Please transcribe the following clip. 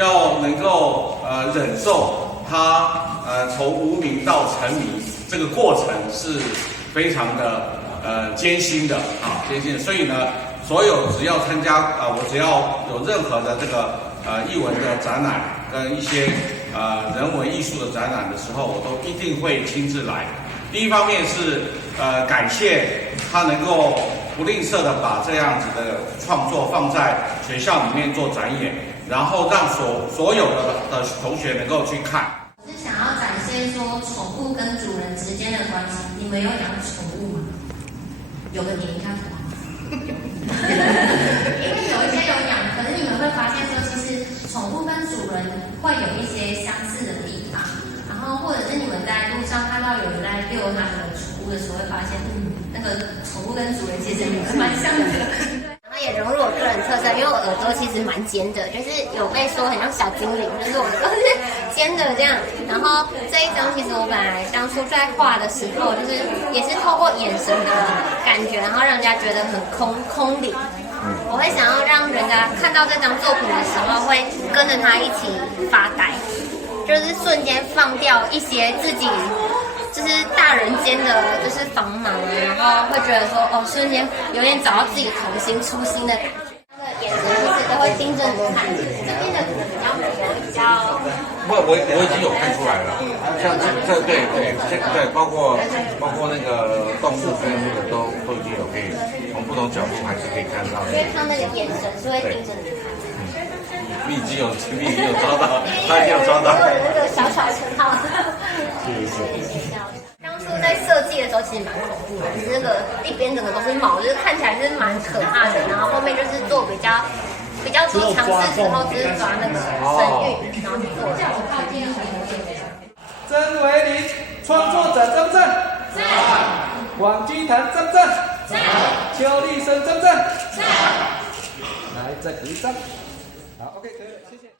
要能够忍受他从无名到成名这个过程是非常的艰辛的啊，艰辛的。所以呢，所有只要参加我只要有任何的这个艺文的展览跟一些人文艺术的展览的时候，我都一定会亲自来。第一方面是感谢他能够不吝啬的把这样子的创作放在学校里面做展演，然后让所有的同学能够去看。是想要展现说宠物跟主人之间的关系。你们有养宠物吗？有的点一下头。因为有一些有养，可是你们会发现说，其实宠物跟主人会有一些相似的地方。然后或者是你们在路上看到有人在遛他的宠物的时候，会发现，那个宠物跟主人其实也是蛮像的。然后也融入我个人特色，因为我耳朵其实蛮尖的，就是有被说很像小精灵，就是我都是尖的这样。然后这一张其实我本来当初在画的时候，就是也是透过眼神的感觉，然后让人家觉得很空灵。我会想要让人家看到这张作品的时候，会跟着他一起发呆，就是瞬间放掉一些自己就是大人间的就是繁忙啊，然后会觉得说哦，瞬间有点找到自己童心初心的感觉。他的眼神一直都会盯着你看，这边的可能比较没有，比较。我已经有看出来了，像这对，包括那个动物跟那个都已经有可以从不同角度还是可以看到。因为他那个眼神是会盯着你看。你已经有抓到，他已经有抓到。我那个小称号。是。当初在设计的时候其实蛮恐怖的，就是那个一边整个都是毛，就是看起来是蛮可怕的。然后后面就是做比较多尝试之后，就是抓那个神韵，然后去做。曾维林创作者曾正，广基坛曾正，邱立生曾正，来再合一张。好 ，OK， 可以了，谢谢。